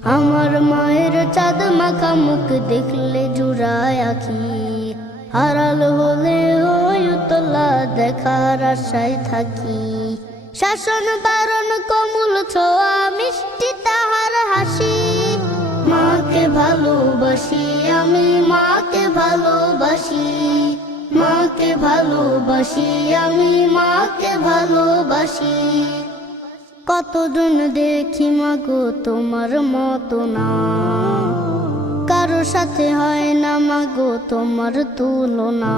আমার মায়ের চাঁদ মাখা মুখ দেখলে জুড়ায় আখি, হারাল হলে ওই উতলা দেখার আশায় থাকি। শাসন বারণ কমল ছোঁয়া মিষ্টি তাহার হাসি, মাকে ভালোবাসি আমি মাকে ভালোবাসি, মাকে ভালোবাসি আমি মাকে ভালোবাসি। কতজন দেখি মাগো তোমার মতো না, কারো সাথে হয় না মাগো তোমার তুলনা।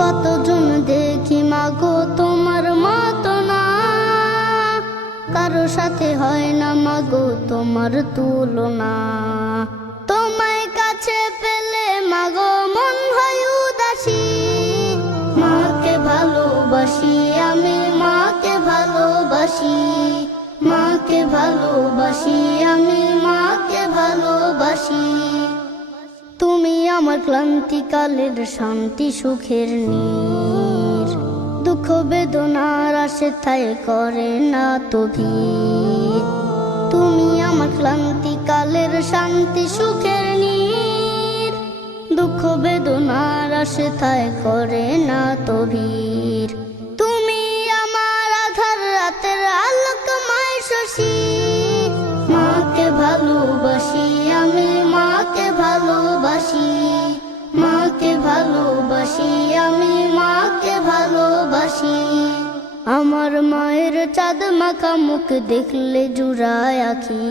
কতজন দেখি মাগো তোমার মতো না, কারো সাথে হয় না মাগো তোমার তুলনা। তোমায় কাছে পেলে মাগো মন হয় উদাসী, মাকে ভালোবাসি আমি মাকে ভালোবাসি, মাকে ভালোবাসি আমি মাকে ভালোবাসি। তুমি আমার ক্লান্তিকালের শান্তি সুখের নীর, দুঃখ বেদনার আসে ঠাই করে না তো ভিড়। তুমি আমার ক্লান্তিকালের শান্তি সুখের নীর, দুঃখ বেদনার আসে ঠাই করে না তো ভিড়। তুমি আমার আধার রাতের আলোকময় শশী, মাকে ভালোবাসি আমি মাকে ভালোবাসি, মাকে ভালোবাসি আমি মাকে ভালোবাসি। আমার মায়ের চাঁদ মাখা মুখ দেখলে জুড়ায় আখি,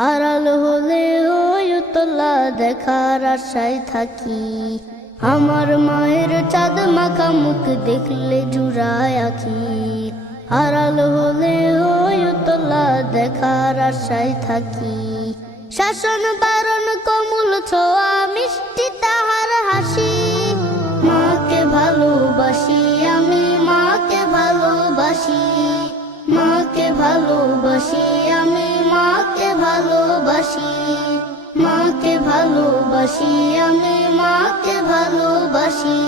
হারাল হলে ওই উতলা দেখার আশায় থাকি। আমার মায়ের চাঁদ মাখা মুখ দেখলে জুড়ায় আখি, হারাল হলে ওই উতলা দেখার আশায় থাকি। শাসন বারণ কমল ছোঁয়া মিষ্টি তাহার হাসি, মাকে ভালোবাসি আমি মাকে ভালোবাসি, মাকে ভালোবাসি আমি মাকে ভালোবাসি, মাকে ভালোবাসি আমি মাকে ভালোবাসি।